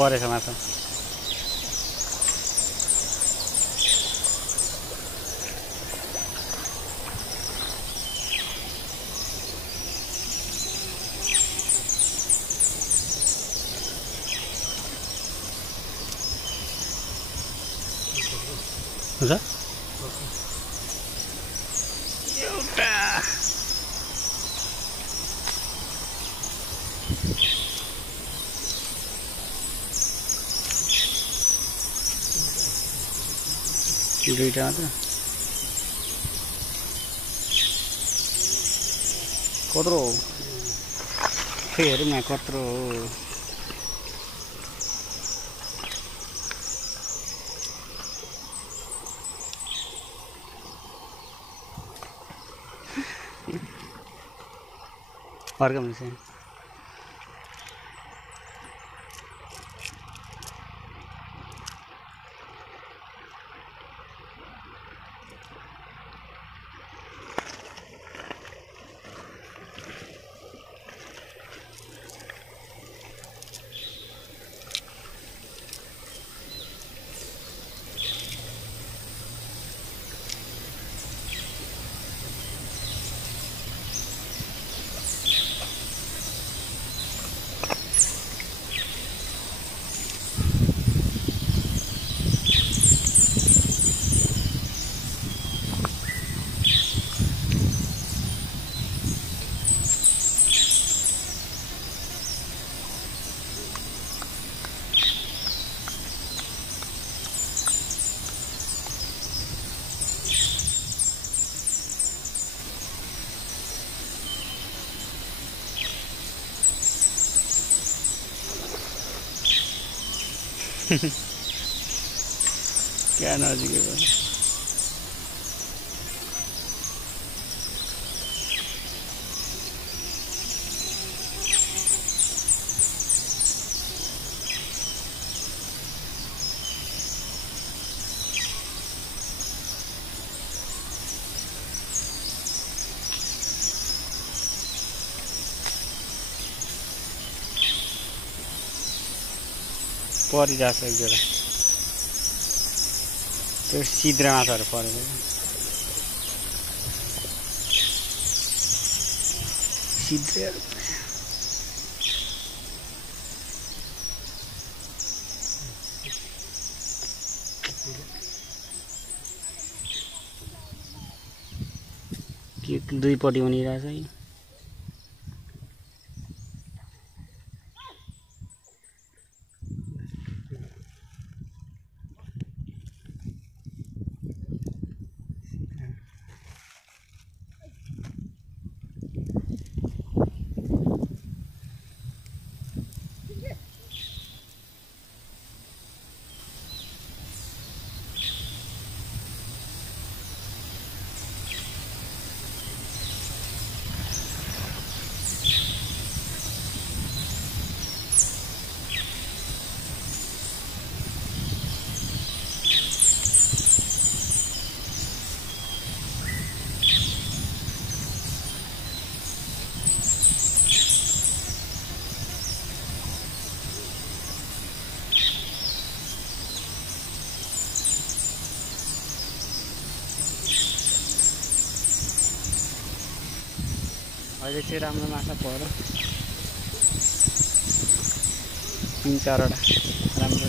परेछ माछा हुन्छ एउटा दुईटा मात्र कत्रो हो फेरि यहाँ कत्रो हो अर्को हुन्छ क्या नजिकै भयो परिरहेछ एक जोडा त्यो सिद्रा माछाहरू परेको सिद्राहरू के दुईपट्टि बनिरहेछ है अहिले चाहिँ राम्रो माछा पर्यो 3-4 वटा राम्रो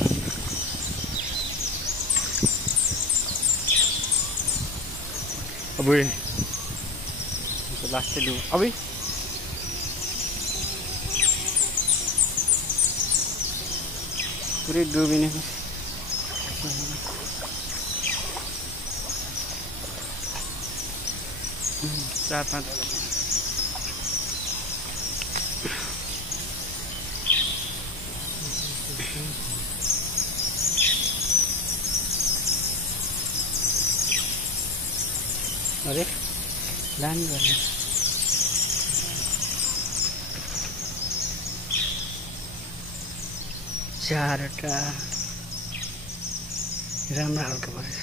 अबे लास्ट डुब अबे पुरै डुबिने 4-5 अरे ल्यान्ड गर्ने 4वटा राम्रो खालको पर्छ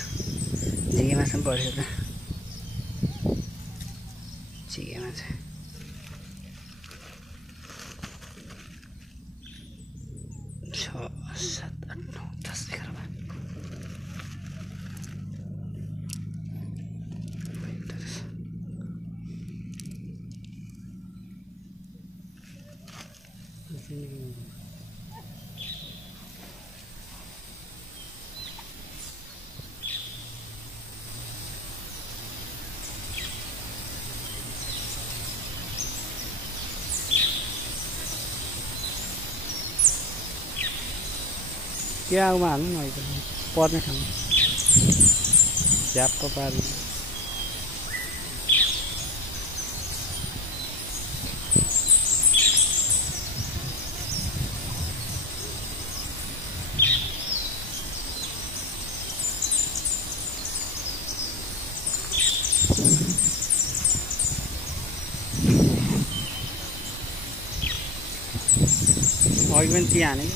झिँगे माछा पनि पर्छ त झिँगे माछा 6 7 8 9 10 11 क्या आउमा हाल्नु न पर्ने ठाउँमा झ्याप्प पार्नु अघि पनि ती हाने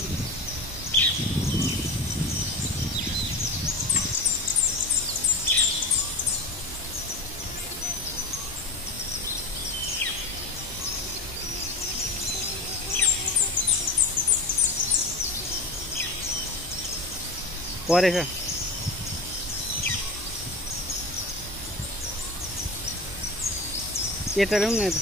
परेछ यता ल्याउँ न यता